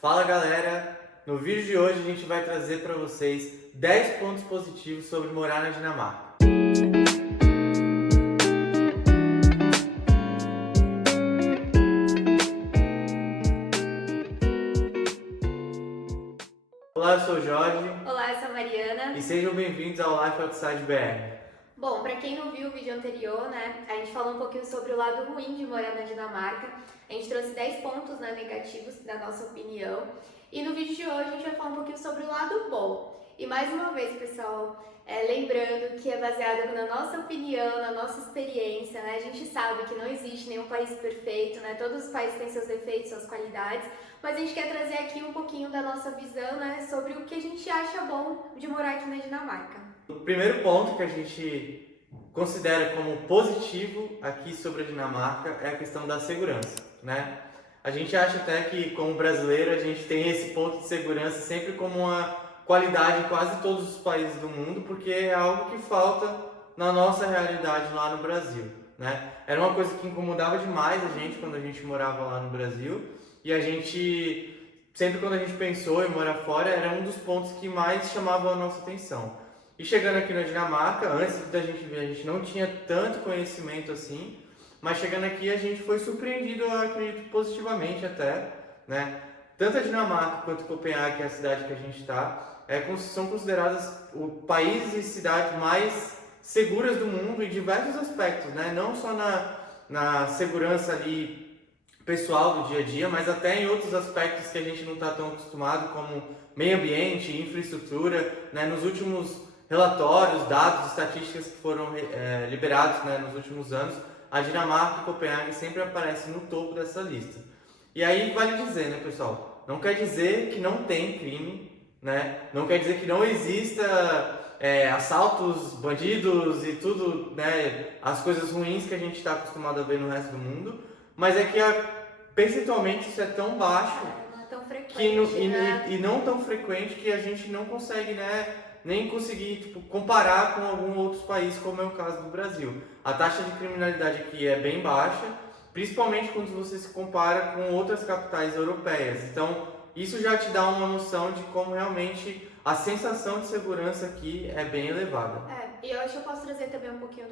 Fala galera, no vídeo de hoje a gente vai trazer para vocês 10 pontos positivos sobre morar na Dinamarca. Olá, eu sou o Jorge Olá, eu sou a Mariana. e sejam bem-vindos ao Life Outside BR. Bom, para quem não viu o vídeo anterior, né, a gente falou um pouquinho sobre o lado ruim de morar na Dinamarca. A gente trouxe 10 pontos, né, negativos, da nossa opinião. E no vídeo de hoje a gente vai falar um pouquinho sobre o lado bom. E mais uma vez, pessoal, lembrando que é baseado na nossa opinião, na nossa experiência, né? A gente sabe que não existe nenhum país perfeito, né? Todos os países têm seus defeitos, suas qualidades, mas a gente quer trazer aqui um pouquinho da nossa visão, né, sobre o que a gente acha bom de morar aqui na Dinamarca. O primeiro ponto que a gente considera como positivo aqui sobre a Dinamarca é a questão da segurança, né? A gente acha até que, como brasileiro, a gente tem esse ponto de segurança sempre como uma qualidade em quase todos os países do mundo, porque é algo que falta na nossa realidade lá no Brasil, né? Era uma coisa que incomodava demais a gente quando a gente morava lá no Brasil, e a gente, sempre quando a gente pensou em morar fora, era um dos pontos que mais chamavam a nossa atenção. E chegando aqui na Dinamarca, antes da gente vir, a gente não tinha tanto conhecimento assim, mas chegando aqui a gente foi surpreendido, eu acredito, positivamente até, né? Tanto a Dinamarca quanto Copenhague, que é a cidade que a gente está, são consideradas o país e cidades mais seguras do mundo em diversos aspectos, né? Não só na segurança ali pessoal do dia a dia, mas até em outros aspectos que a gente não está tão acostumado, como meio ambiente, infraestrutura, né? Nos últimos relatórios, dados, estatísticas que foram liberados, né, nos últimos anos, a Dinamarca e Copenhague sempre aparecem no topo dessa lista. E aí vale dizer, né, pessoal? Não quer dizer que não tem crime, né? Não quer dizer que não exista assaltos, bandidos e tudo, né? As coisas ruins que a gente está acostumado a ver no resto do mundo, mas é que percentualmente isso é tão baixo Não é tão frequente, que né? e não tão frequente que a gente não consegue, né, nem conseguir comparar com algum outro país, como é o caso do Brasil. A taxa de criminalidade aqui é bem baixa, principalmente quando você se compara com outras capitais europeias. Então, isso já te dá uma noção de como realmente a sensação de segurança aqui é bem elevada. E eu acho que eu posso trazer também um pouquinho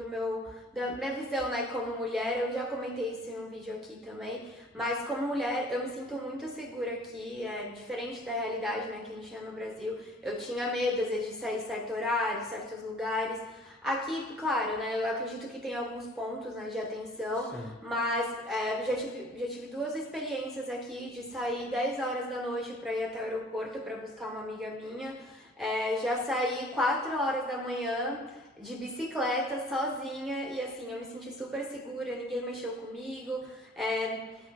da minha visão, né, como mulher. Eu já comentei isso em um vídeo aqui também, mas como mulher eu me sinto muito segura aqui, diferente da realidade, né, que a gente tinha no Brasil. Eu tinha medo, às vezes, de sair certo horário, certos lugares. Aqui, claro, né, eu acredito que tem alguns pontos, né, de atenção, Sim. mas já tive duas experiências aqui de sair 10 horas da noite para ir até o aeroporto para buscar uma amiga minha. Já saí 4 horas da manhã de bicicleta sozinha e assim, eu me senti super segura, ninguém mexeu comigo,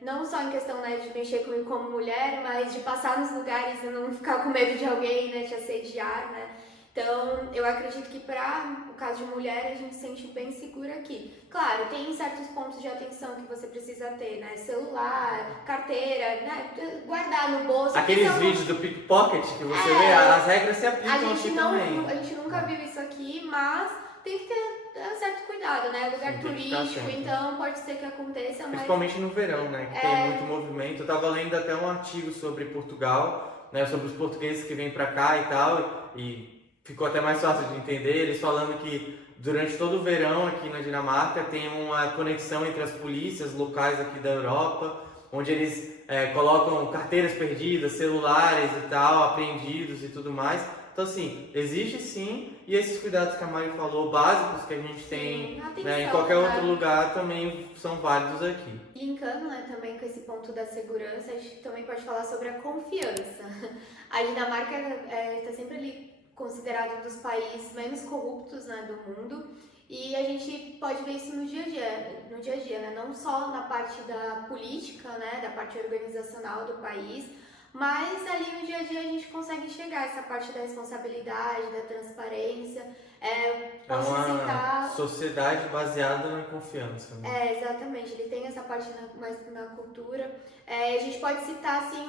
não só em questão, né, de mexer comigo como mulher, mas de passar nos lugares e não ficar com medo de alguém, né, te assediar, né. Então, eu acredito que para o caso de mulher, a gente se sente bem segura aqui. Claro, tem certos pontos de atenção que você precisa ter, né? Celular, carteira, né? Guardar no bolso. Aqueles Isso vídeos do pickpocket que você vê, as regras se a aplicam gente aqui não, também. a gente nunca viu isso aqui, mas tem que ter certo cuidado, né? Lugar Sim, tem que ficar turístico, atento. então pode ser que aconteça, mas Principalmente no verão, né, que tem muito movimento. Eu estava lendo até um artigo sobre Portugal, né, sobre os portugueses que vêm para cá e tal, e ficou até mais fácil de entender, eles falando que durante todo o verão aqui na Dinamarca tem uma conexão entre as polícias locais aqui da Europa, onde eles colocam carteiras perdidas, celulares e tal, apreendidos e tudo mais. Então, assim, existe sim, e esses cuidados que a Mari falou, básicos que a gente tem, atenção, né, em qualquer né? outro lugar, também são válidos aqui. Linkando, né, também com esse ponto da segurança, a gente também pode falar sobre a confiança. A Dinamarca está sempre ali considerada um dos países menos corruptos, né, do mundo, e a gente pode ver isso no dia a dia, né, não só na parte da política, né, da parte organizacional do país, mas ali no dia a dia a gente consegue enxergar essa parte da responsabilidade, da transparência. Posso uma citar. sociedade baseada na confiança, né? Exatamente, ele tem essa parte mais na cultura. A gente pode citar assim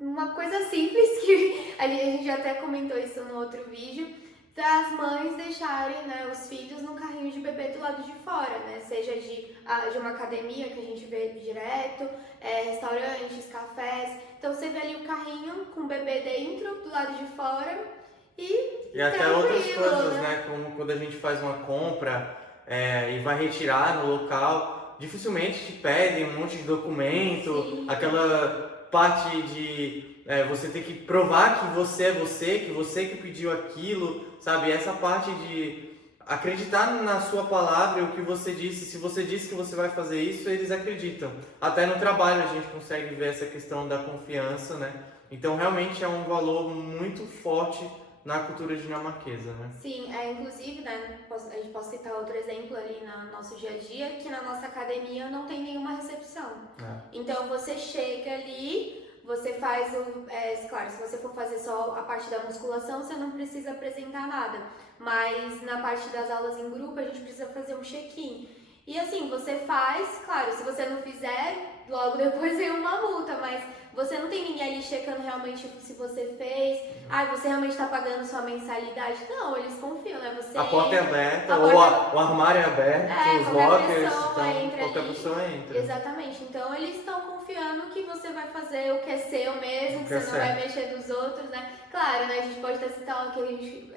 uma coisa simples que ali a gente até comentou isso no outro vídeo, das mães deixarem, né, os filhos no carrinho de bebê do lado de fora, né? Seja de uma academia que a gente vê direto, restaurantes, cafés. Então você vê ali o carrinho com o bebê dentro, do lado de fora e até outras tranquilo, coisas, né? Como quando a gente faz uma compra e vai retirar no local, dificilmente te pedem um monte de documento, Sim. aquela parte de você ter que provar que você é você que pediu aquilo, sabe? Essa parte de acreditar na sua palavra e o que você disse. Se você disse que você vai fazer isso, eles acreditam. Até no trabalho a gente consegue ver essa questão da confiança, né? Então realmente é um valor muito forte na cultura dinamarquesa, né? Sim, inclusive, né, a gente pode citar outro exemplo ali no nosso dia a dia, que na nossa academia não tem nenhuma recepção. Então você chega ali, você faz claro, se você for fazer só a parte da musculação, você não precisa apresentar nada. Mas na parte das aulas em grupo, a gente precisa fazer um check-in. E assim, você faz, claro, se você não fizer, logo depois vem uma multa, mas você não tem ninguém ali checando realmente se você fez. Você realmente está pagando sua mensalidade? Não, eles confiam, né? Você a porta é aberta, o armário é aberto, os lockers, então qualquer pessoa entra. Exatamente, então eles estão confiando que você vai fazer o que é seu mesmo, que você não vai mexer dos outros, né? Claro, né? A gente pode até citar o que a gente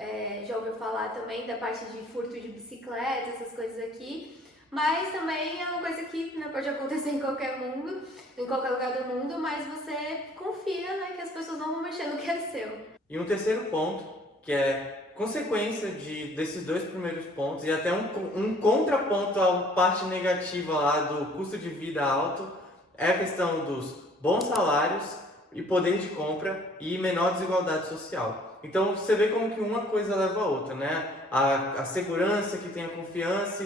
já ouviu falar também, da parte de furto de bicicleta, essas coisas aqui. Mas também é uma coisa que pode acontecer em qualquer lugar do mundo, mas você confia, né, que as pessoas não vão mexer no que é seu. E um terceiro ponto, que é consequência desses dois primeiros pontos e até um contraponto à parte negativa lá do custo de vida alto, é a questão dos bons salários e poder de compra e menor desigualdade social. Então você vê como que uma coisa leva a outra, né? A segurança que tem a confiança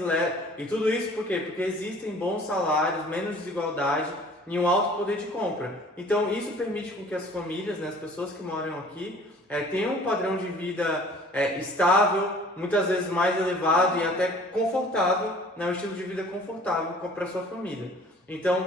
e tudo isso por quê? Porque existem bons salários, menos desigualdade e um alto poder de compra. Então isso permite com que as famílias, né, as pessoas que moram aqui, tenham um padrão de vida estável, muitas vezes mais elevado e até confortável, né, um estilo de vida confortável para a sua família. Então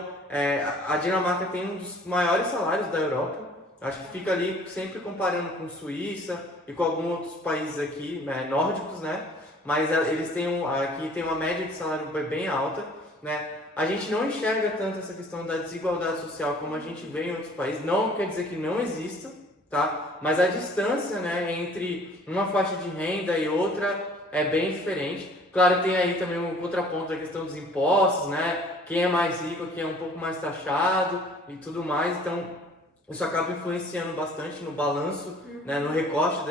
a Dinamarca tem um dos maiores salários da Europa. Acho que fica ali sempre comparando com Suíça e com alguns outros países aqui, nórdicos, né? Mas eles têm aqui tem uma média de salário bem alta, né? A gente não enxerga tanto essa questão da desigualdade social como a gente vê em outros países. Não quer dizer que não exista, tá? Mas a distância, né, entre uma faixa de renda e outra é bem diferente. Claro, tem aí também um contraponto da questão dos impostos, né? Quem é mais rico, quem é um pouco mais taxado e tudo mais. Então isso acaba influenciando bastante no balanço, né, no recorte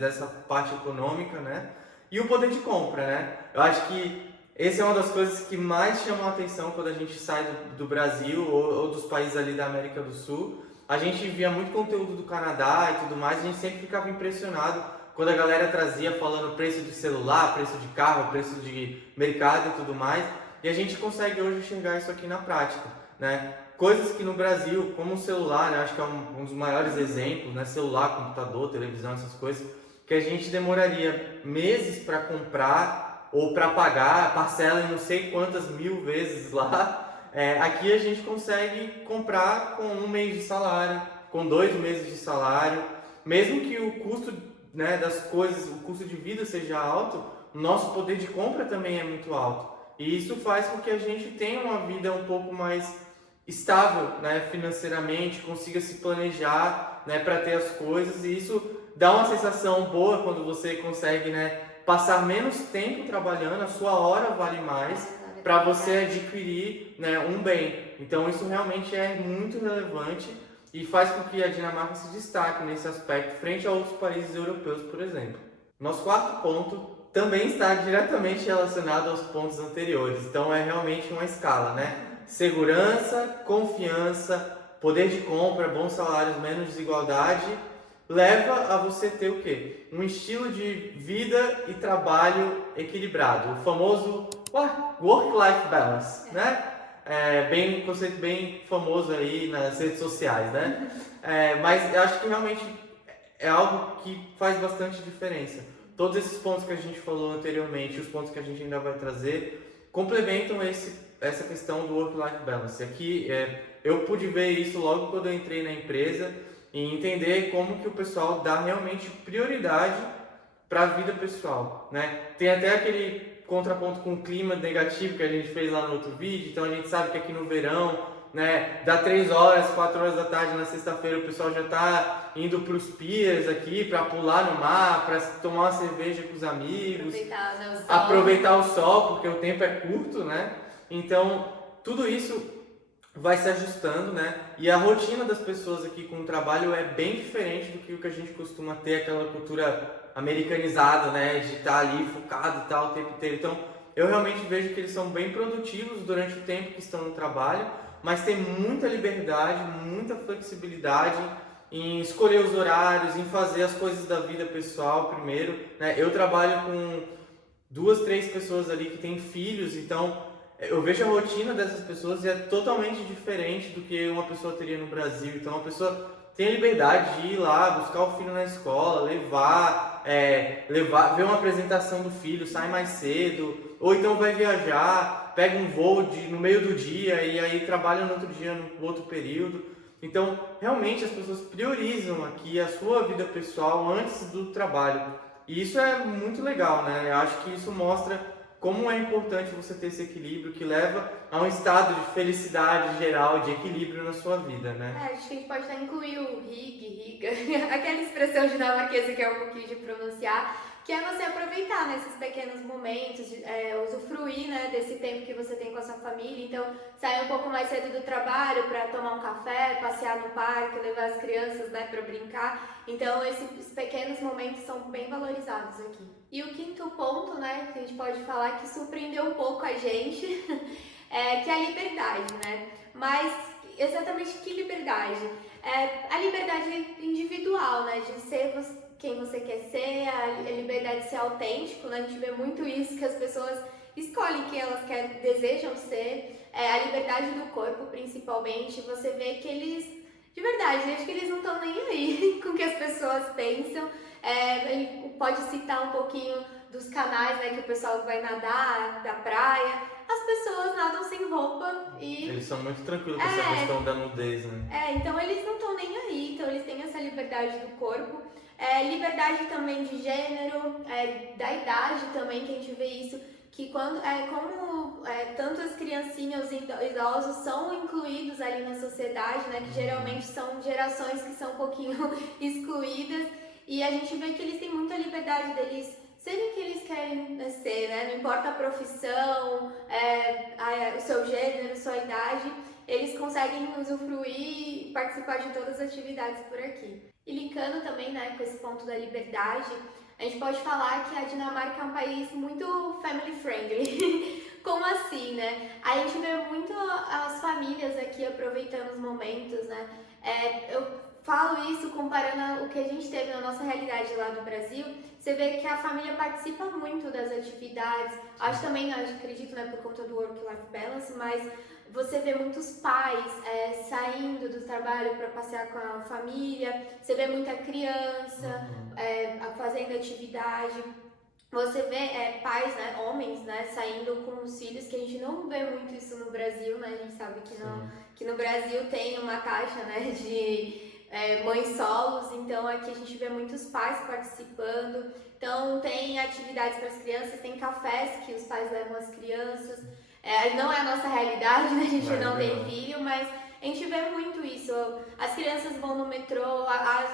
dessa parte econômica, né? E o poder de compra, né? Eu acho que essa é uma das coisas que mais chamam a atenção quando a gente sai do Brasil ou dos países ali da América do Sul. A gente via muito conteúdo do Canadá e tudo mais, a gente sempre ficava impressionado quando a galera trazia falando preço de celular, preço de carro, preço de mercado e tudo mais. E a gente consegue hoje enxergar isso aqui na prática, né? Coisas que no Brasil, como o celular, né, acho que é um dos maiores exemplos, né, celular, computador, televisão, essas coisas, que a gente demoraria meses para comprar ou para pagar, parcela em não sei quantas mil vezes lá, aqui a gente consegue comprar com 1 mês de salário, com 2 meses de salário, mesmo que o custo, né, das coisas, o custo de vida seja alto, o nosso poder de compra também é muito alto. E isso faz com que a gente tenha uma vida um pouco mais estável, né, financeiramente, consiga se planejar, né, para ter as coisas, e isso dá uma sensação boa quando você consegue, né, passar menos tempo trabalhando, a sua hora vale mais para você adquirir, né, um bem. Então isso realmente é muito relevante e faz com que a Dinamarca se destaque nesse aspecto frente a outros países europeus, por exemplo. Nosso quarto ponto também está diretamente relacionado aos pontos anteriores, então é realmente uma escala, né? Segurança, confiança, poder de compra, bons salários, menos desigualdade, leva a você ter o quê? Um estilo de vida e trabalho equilibrado, o famoso work-life balance, né? Um conceito bem famoso aí nas redes sociais, né? Mas eu acho que realmente é algo que faz bastante diferença. Todos esses pontos que a gente falou anteriormente, os pontos que a gente ainda vai trazer, complementam essa questão do work-life balance. Aqui eu pude ver isso logo quando eu entrei na empresa e entender como que o pessoal dá realmente prioridade para a vida pessoal, né? Tem até aquele contraponto com o clima negativo que a gente fez lá no outro vídeo, então a gente sabe que aqui no verão, né, dá 3 horas, 4 horas da tarde na sexta-feira, o pessoal já está indo para os piers aqui, para pular no mar, para tomar uma cerveja com os amigos, aproveitar o sol, porque o tempo é curto, né? Então, tudo isso vai se ajustando, né? E a rotina das pessoas aqui com o trabalho é bem diferente do que o que a gente costuma ter, aquela cultura americanizada, né? De estar ali focado e tal o tempo inteiro. Então, eu realmente vejo que eles são bem produtivos durante o tempo que estão no trabalho, mas tem muita liberdade, muita flexibilidade em escolher os horários, em fazer as coisas da vida pessoal primeiro, né? Eu trabalho com 2, 3 pessoas ali que têm filhos, então eu vejo a rotina dessas pessoas e é totalmente diferente do que uma pessoa teria no Brasil. Então a pessoa tem a liberdade de ir lá, buscar o filho na escola, levar, ver uma apresentação do filho, sai mais cedo, ou então vai viajar, pega um voo no meio do dia e aí trabalha no outro dia, no outro período. Então, realmente as pessoas priorizam aqui a sua vida pessoal antes do trabalho. E isso é muito legal, né? Eu acho que isso mostra como é importante você ter esse equilíbrio que leva a um estado de felicidade geral, de equilíbrio na sua vida, né? Acho que a gente pode até incluir o riga, aquela expressão dinamarquesa que é um pouquinho de pronunciar, que é você aproveitar nesses pequenos momentos, usufruir, né, desse tempo que você tem com a sua família. Então, sair um pouco mais cedo do trabalho para tomar um café, passear no parque, levar as crianças, né, para brincar. Então, esses pequenos momentos são bem valorizados aqui. E o quinto ponto, né, que a gente pode falar que surpreendeu um pouco a gente, que é a liberdade, né? Mas, exatamente que liberdade? A liberdade individual, né, de ser quem você quer ser, a liberdade de ser autêntico, né? A gente vê muito isso, que as pessoas escolhem quem elas desejam ser, a liberdade do corpo, principalmente. Você vê que eles, de verdade, acho que eles não estão nem aí com o que as pessoas pensam. A gente pode citar um pouquinho dos canais, né, que o pessoal vai nadar, da praia. As pessoas nadam sem roupa e... Eles são muito tranquilos com essa questão da nudez, né? Então eles não estão nem aí, então eles têm essa liberdade do corpo. Liberdade também de gênero, da idade também, que a gente vê isso, que quando, tanto as criancinhas e idosos são incluídos ali na sociedade, né, que geralmente são gerações que são um pouquinho excluídas, e a gente vê que eles têm muita liberdade deles serem o que eles querem ser, né, não importa a profissão, o seu gênero, a sua idade, eles conseguem usufruir e participar de todas as atividades por aqui. E linkando também, né, com esse ponto da liberdade, a gente pode falar que a Dinamarca é um país muito family friendly. Como assim, né? A gente vê muito as famílias aqui aproveitando os momentos, né? Eu falo isso comparando o que a gente teve na nossa realidade lá do Brasil. Você vê que a família participa muito das atividades. Acho também, acredito, né, por conta do work-life balance, mas você vê muitos pais saindo do trabalho para passear com a família, você vê muita criança fazendo atividade, você vê pais, né, homens, né, saindo com os filhos, que a gente não vê muito isso no Brasil, né, a gente sabe que no Brasil tem uma taxa, né, de mães solos, então aqui a gente vê muitos pais participando, então tem atividades para as crianças, tem cafés que os pais levam as crianças. Não é a nossa realidade, né? A gente não tem filho, mas a gente vê muito isso. As crianças vão no metrô,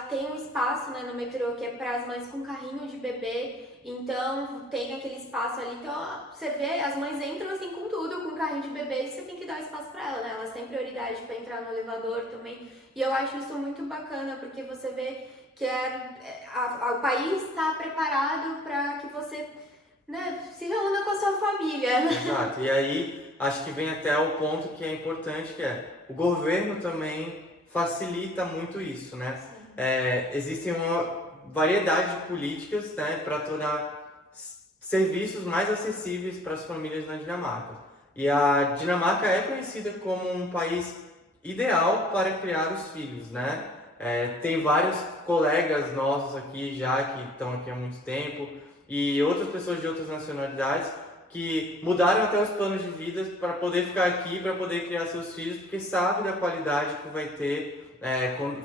tem um espaço, né, no metrô que é para as mães com carrinho de bebê, então tem aquele espaço ali. Então você vê, as mães entram assim com tudo, com carrinho de bebê, e você tem que dar espaço para elas, né? Elas têm prioridade para entrar no elevador também. E eu acho isso muito bacana, porque você vê que o país está preparado para que você, né, se reúna com a sua família. Exato, e aí acho que vem até o ponto que é importante, que o governo também facilita muito isso, né? Existem uma variedade de políticas, né, para tornar serviços mais acessíveis para as famílias na Dinamarca. E a Dinamarca é conhecida como um país ideal para criar os filhos, né? Tem vários colegas nossos aqui já que estão aqui há muito tempo, e outras pessoas de outras nacionalidades que mudaram até os planos de vida para poder ficar aqui, para poder criar seus filhos, porque sabem da qualidade que vai ter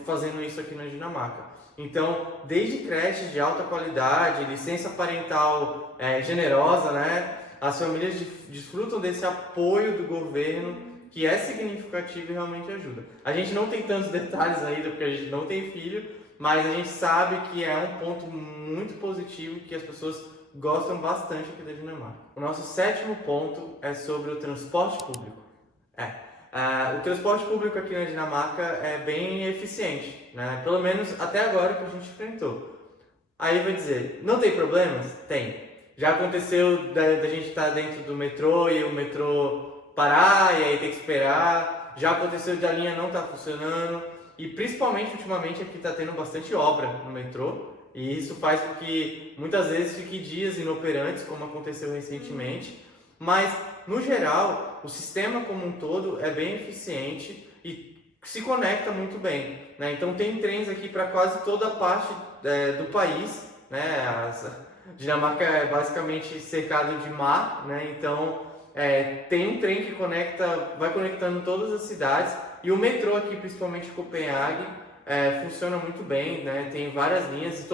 fazendo isso aqui na Dinamarca. Então, desde creches de alta qualidade, licença parental generosa, né? As famílias desfrutam desse apoio do governo que é significativo e realmente ajuda. A gente não tem tantos detalhes ainda, porque a gente não tem filho, mas a gente sabe que é um ponto muito positivo que as pessoas gostam bastante aqui da Dinamarca. O nosso 7º ponto é sobre o transporte público. O transporte público aqui na Dinamarca é bem eficiente, né? Pelo menos até agora que a gente enfrentou. Aí vai dizer, não tem problemas? Tem. Já aconteceu da gente estar dentro do metrô e o metrô parar e aí ter que esperar. Já aconteceu de a linha não estar funcionando. E principalmente, ultimamente, aqui está tendo bastante obra no metrô. E isso faz com que muitas vezes fique dias inoperantes, como aconteceu recentemente. Mas, no geral, o sistema como um todo é bem eficiente e se conecta muito bem, né? Então tem trens aqui para quase toda a parte do país, né? A Dinamarca é basicamente cercado de mar, né? Então tem um trem que vai conectando todas as cidades, e o metrô aqui, principalmente Copenhague, funciona muito bem, né? Tem várias linhas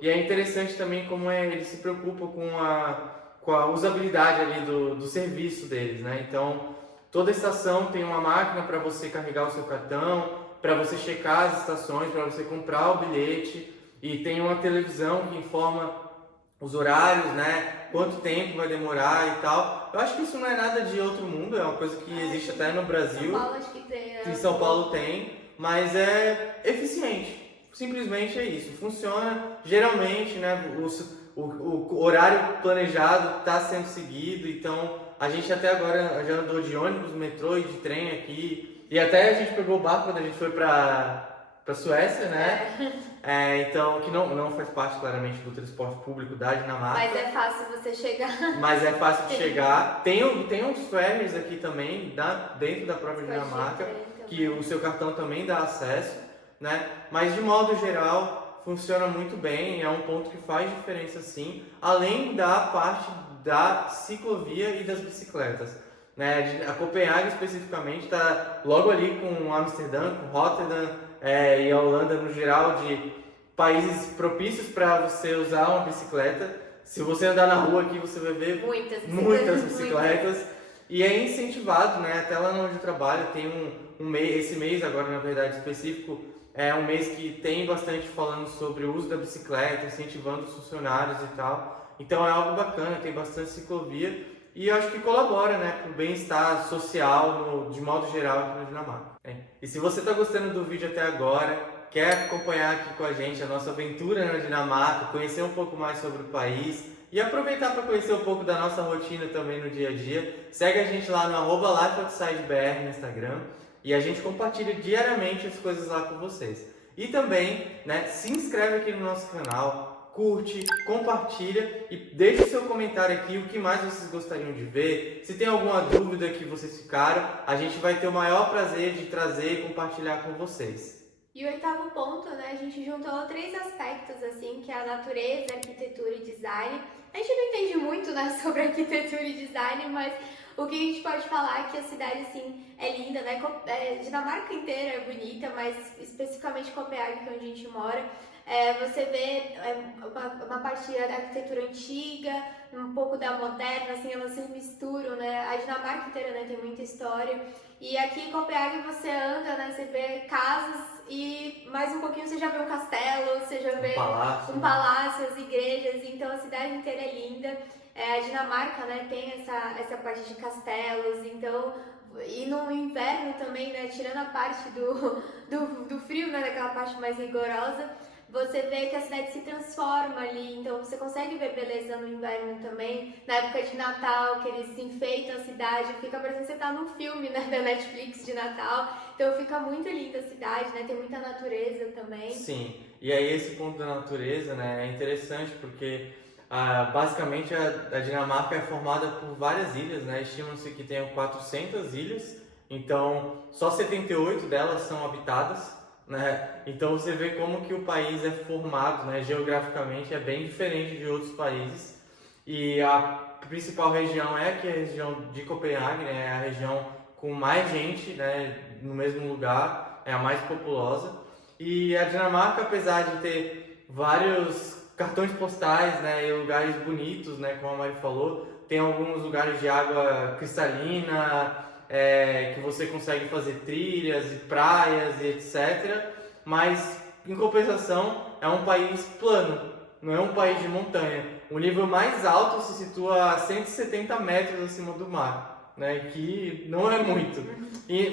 e é interessante também como ele se preocupa com a usabilidade ali do serviço deles, né? Então toda estação tem uma máquina para você carregar o seu cartão, para você checar as estações, para você comprar o bilhete, e tem uma televisão que informa os horários, né? Quanto tempo vai demorar e tal. Eu acho que isso não é nada de outro mundo, é uma coisa que existe até no Brasil. Em São Paulo acho que tem, né? Em São Paulo tem, mas é eficiente. Simplesmente é isso. Funciona geralmente, né? O horário planejado está sendo seguido, então a gente até agora já andou de ônibus, metrô e de trem aqui, e até a gente pegou o barco quando a gente foi para Suécia, né? Então, que não faz parte claramente do transporte público da Dinamarca. Mas é fácil você chegar. Mas é fácil de chegar. Tem uns ferries aqui também, dentro da própria Dinamarca, que o seu cartão também dá acesso, né? Mas de modo geral, funciona muito bem, é um ponto que faz diferença sim, além da parte da ciclovia e das bicicletas, né? A Copenhague especificamente está logo ali com Amsterdã, com Rotterdam, e a Holanda no geral, de países propícios para você usar uma bicicleta. Se você andar na rua aqui, você vai ver muitas bicicletas. E é incentivado, né? Até lá onde eu trabalho tem um mês, esse mês agora na verdade específico, é um mês que tem bastante falando sobre o uso da bicicleta, incentivando os funcionários e tal. Então é algo bacana, tem bastante ciclovia. E eu acho que colabora, né, para o bem-estar social, de modo geral, aqui na Dinamarca. E se você está gostando do vídeo até agora, quer acompanhar aqui com a gente a nossa aventura na Dinamarca, conhecer um pouco mais sobre o país e aproveitar para conhecer um pouco da nossa rotina também no dia a dia, segue a gente lá no @lifeoutsidebr no Instagram, e a gente compartilha diariamente as coisas lá com vocês. E também, né, se inscreve aqui no nosso canal, curte, compartilha e deixe o seu comentário aqui, o que mais vocês gostariam de ver. Se tem alguma dúvida que vocês ficaram, a gente vai ter o maior prazer de trazer e compartilhar com vocês. E o 8º ponto, né, a gente juntou 3 aspectos, assim, que é a natureza, arquitetura e design. A gente não entende muito, né, sobre arquitetura e design, mas o que a gente pode falar é que a cidade, assim, é linda, né? Dinamarca inteira é bonita, mas especificamente Copenhague, que é onde a gente mora, você vê uma parte da arquitetura antiga, um pouco da moderna, assim, elas se misturam, né? A Dinamarca inteira, né, tem muita história. E aqui em Copenhague você anda, né, você vê casas e mais um pouquinho você já vê um castelo, você já vê um palácio, as igrejas, então a cidade inteira é linda. A Dinamarca, né, tem essa parte de castelos, então, e no inverno também, né, tirando a parte do frio, né, daquela parte mais rigorosa, você vê que a cidade se transforma ali, então você consegue ver beleza no inverno também, na época de Natal, que eles enfeitam a cidade, fica parecendo que você tá num filme, né, da Netflix de Natal, então fica muito linda a cidade, né, tem muita natureza também. Sim, e aí esse ponto da natureza, né, é interessante porque basicamente a Dinamarca é formada por várias ilhas, né, estima-se que tenham 400 ilhas, então só 78 delas são habitadas, né? Então você vê como que o país é formado, né? Geograficamente é bem diferente de outros países, e a principal região é aqui a região de Copenhague, né? É a região com mais gente, né? No mesmo lugar, é a mais populosa, e a Dinamarca, apesar de ter vários cartões postais, né? E lugares bonitos, né? Como a Mari falou, tem alguns lugares de água cristalina, que você consegue fazer trilhas e praias e etc. Mas, em compensação, é um país plano, não é um país de montanha. O nível mais alto se situa a 170 metros acima do mar, né? Que não é muito.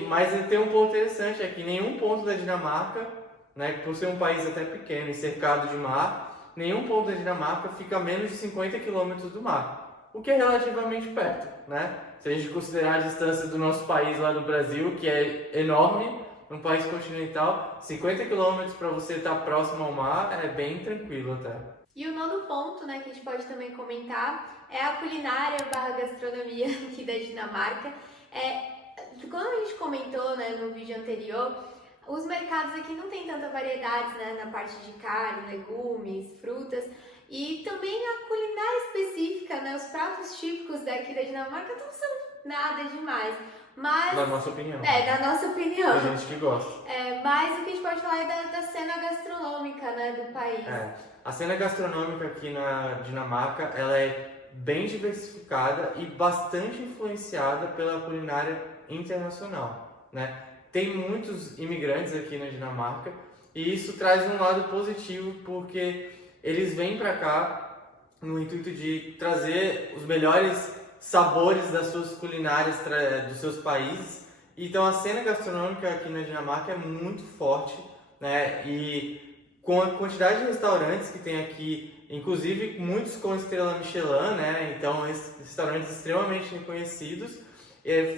Mas tem um ponto interessante, é que nenhum ponto da Dinamarca, né, por ser um país até pequeno e cercado de mar, nenhum ponto da Dinamarca fica a menos de 50 quilômetros do mar, o que é relativamente perto, né? Se a gente considerar a distância do nosso país lá do Brasil, que é enorme, um país continental, 50 quilômetros para você estar próximo ao mar é bem tranquilo até. E o nono ponto, né, que a gente pode também comentar é a culinária / gastronomia aqui da Dinamarca. Quando a gente comentou, né, no vídeo anterior, os mercados aqui não tem tanta variedade, né, na parte de carne, legumes, frutas. E também a culinária específica, né, os pratos típicos daqui da Dinamarca não são nada demais. Mas, na nossa opinião. Na nossa opinião. Tem gente que gosta. Mas o que a gente pode falar é da cena gastronômica, né, do país. A cena gastronômica aqui na Dinamarca, ela é bem diversificada e bastante influenciada pela culinária internacional, né? Tem muitos imigrantes aqui na Dinamarca e isso traz um lado positivo porque eles vêm para cá no intuito de trazer os melhores sabores das suas culinárias dos seus países. Então a cena gastronômica aqui na Dinamarca é muito forte, né? E com a quantidade de restaurantes que tem aqui, inclusive muitos com estrela Michelin, né? Então restaurantes extremamente reconhecidos,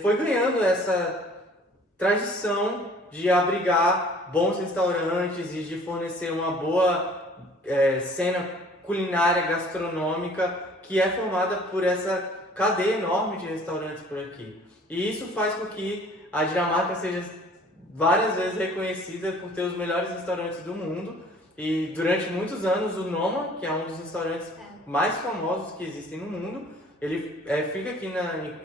foi ganhando essa tradição de abrigar bons restaurantes e de fornecer uma boa cena culinária gastronômica que é formada por essa cadeia enorme de restaurantes por aqui. E isso faz com que a Dinamarca seja várias vezes reconhecida por ter os melhores restaurantes do mundo. E durante muitos anos o Noma, que é um dos restaurantes mais famosos que existem no mundo, ele fica aqui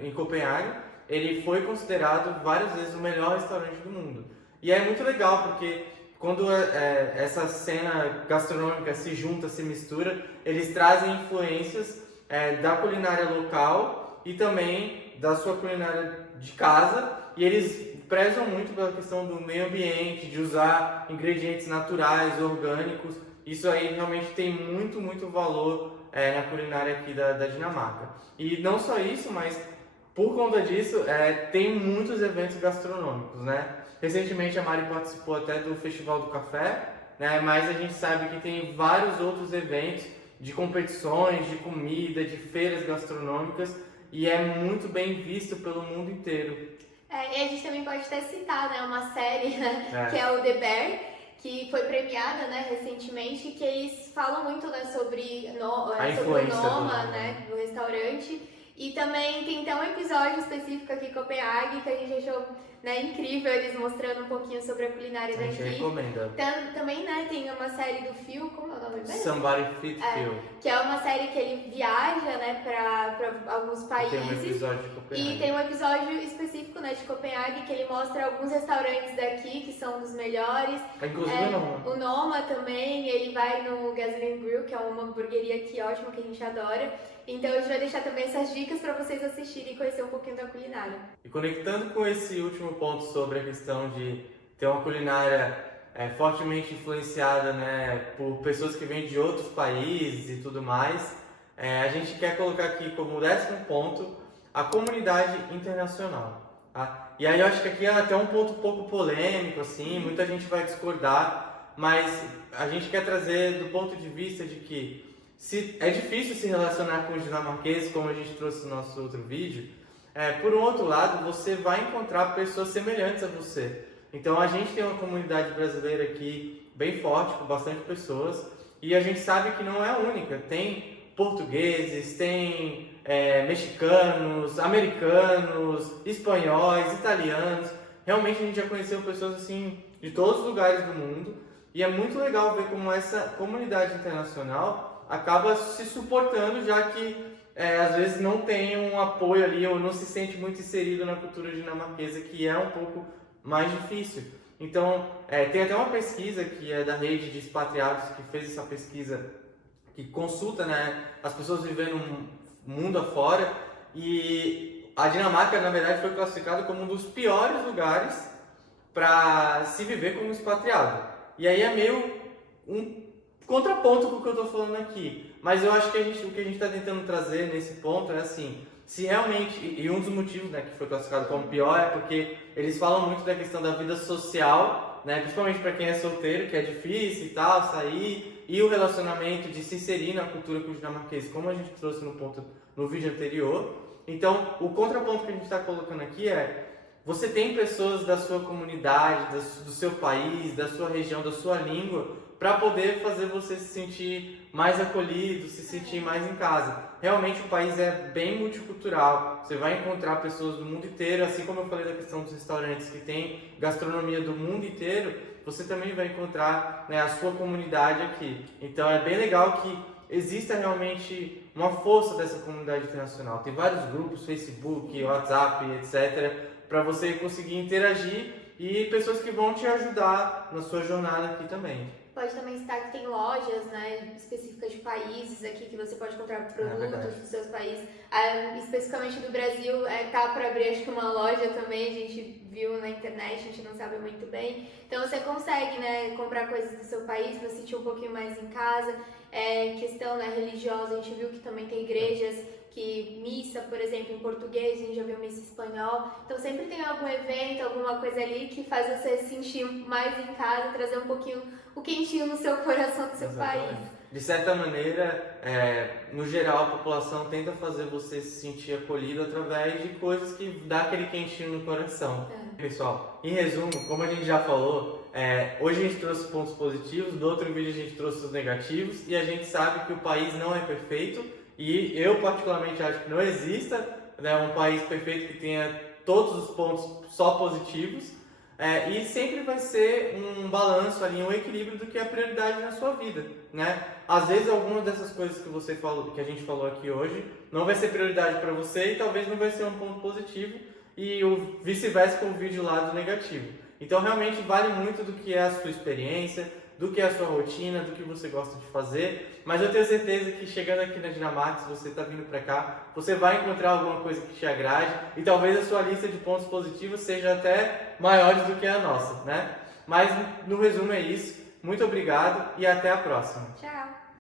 em Copenhague, ele foi considerado várias vezes o melhor restaurante do mundo. E é muito legal porque quando essa cena gastronômica se junta, se mistura, eles trazem influências da culinária local e também da sua culinária de casa, e eles prezam muito pela questão do meio ambiente, de usar ingredientes naturais, orgânicos. Isso aí realmente tem muito, muito valor na culinária aqui da Dinamarca. E não só isso, mas por conta disso, tem muitos eventos gastronômicos, né? Recentemente a Mari participou até do Festival do Café, né? Mas a gente sabe que tem vários outros eventos de competições, de comida, de feiras gastronômicas, e é muito bem visto pelo mundo inteiro. E a gente também pode até citar, né, uma série, né, que é o The Bear, que foi premiada, né, recentemente, que eles falam muito, né, sobre o Noma, né, do restaurante. E também tem até um episódio específico aqui em Copenhague que a gente achou, né, incrível, eles mostrando um pouquinho sobre a culinária daqui. A gente recomenda. Também, né, tem uma série do Phil, como é o nome mesmo? Somebody Feed Phil. Que é uma série que ele viaja, né, para alguns países. Tem um episódio de Copenhague. E tem um episódio específico, né, de Copenhague, que ele mostra alguns restaurantes daqui que são dos melhores. Inclusive o Noma. O Noma também, ele vai no Gasoline Grill, que é uma hamburgueria aqui ótima que a gente adora. Então a gente vai deixar também essas dicas para vocês assistirem e conhecer um pouquinho da culinária. E conectando com esse último ponto sobre a questão de ter uma culinária fortemente influenciada, né, por pessoas que vêm de outros países e tudo mais, a gente quer colocar aqui como 10º ponto a comunidade internacional. Tá? E aí eu acho que aqui é até um ponto um pouco polêmico, assim, muita gente vai discordar, mas a gente quer trazer do ponto de vista de que é difícil se relacionar com os dinamarqueses, como a gente trouxe no nosso outro vídeo. Por um outro lado, você vai encontrar pessoas semelhantes a você. Então a gente tem uma comunidade brasileira aqui bem forte, com bastante pessoas, e a gente sabe que não é a única. Tem portugueses, tem mexicanos, americanos, espanhóis, italianos. Realmente a gente já conheceu pessoas assim de todos os lugares do mundo, e é muito legal ver como essa comunidade internacional acaba se suportando, já que às vezes não tem um apoio ali ou não se sente muito inserido na cultura dinamarquesa, que é um pouco mais difícil. Então, tem até uma pesquisa que é da rede de expatriados que fez essa pesquisa, que consulta, né, as pessoas vivendo um mundo afora, e a Dinamarca, na verdade, foi classificada como um dos piores lugares para se viver como expatriado. E aí é meio um contraponto com o que eu estou falando aqui. Mas eu acho que o que a gente está tentando trazer nesse ponto é assim, se realmente, e um dos motivos, né, que foi classificado como pior é porque eles falam muito da questão da vida social, né, principalmente para quem é solteiro, que é difícil e tal, sair, e o relacionamento de se inserir na cultura com os dinamarqueses, como a gente trouxe no vídeo anterior. Então, o contraponto que a gente está colocando aqui é, você tem pessoas da sua comunidade, do seu país, da sua região, da sua língua, para poder fazer você se sentir mais acolhido, se sentir mais em casa. Realmente o país é bem multicultural, você vai encontrar pessoas do mundo inteiro, assim como eu falei da questão dos restaurantes que tem gastronomia do mundo inteiro, você também vai encontrar, né, a sua comunidade aqui. Então é bem legal que exista realmente uma força dessa comunidade internacional. Tem vários grupos, Facebook, WhatsApp, etc., para você conseguir interagir e pessoas que vão te ajudar na sua jornada aqui também. Pode também citar que tem lojas, né, específicas de países aqui que você pode comprar produtos dos seus países. Especificamente do Brasil, tá para abrir acho que uma loja também, a gente viu na internet, a gente não sabe muito bem. Então você consegue, né, comprar coisas do seu país para se sentir um pouquinho mais em casa. Questão, né, religiosa, a gente viu que também tem igrejas que missa, por exemplo, em português, a gente já viu missa em espanhol. Então sempre tem algum evento, alguma coisa ali que faz você se sentir mais em casa, trazer um pouquinho o quentinho no seu coração do seu país. De certa maneira, no geral, a população tenta fazer você se sentir acolhido através de coisas que dá aquele quentinho no coração. Pessoal, em resumo, como a gente já falou, hoje a gente trouxe pontos positivos, no outro vídeo a gente trouxe os negativos, e a gente sabe que o país não é perfeito, e eu particularmente acho que não exista, né, um país perfeito que tenha todos os pontos só positivos, e sempre vai ser um balanço ali, um equilíbrio do que é a prioridade na sua vida, né? Às vezes algumas dessas coisas que você falou, que a gente falou aqui hoje, não vai ser prioridade para você e talvez não vai ser um ponto positivo, e o vice-versa com o vídeo lá do negativo. Então realmente vale muito do que é a sua experiência, do que é a sua rotina, do que você gosta de fazer, mas eu tenho certeza que chegando aqui na Dinamarca, se você está vindo para cá, você vai encontrar alguma coisa que te agrade e talvez a sua lista de pontos positivos seja até maiores do que a nossa, né? Mas no resumo é isso, muito obrigado e até a próxima. Tchau!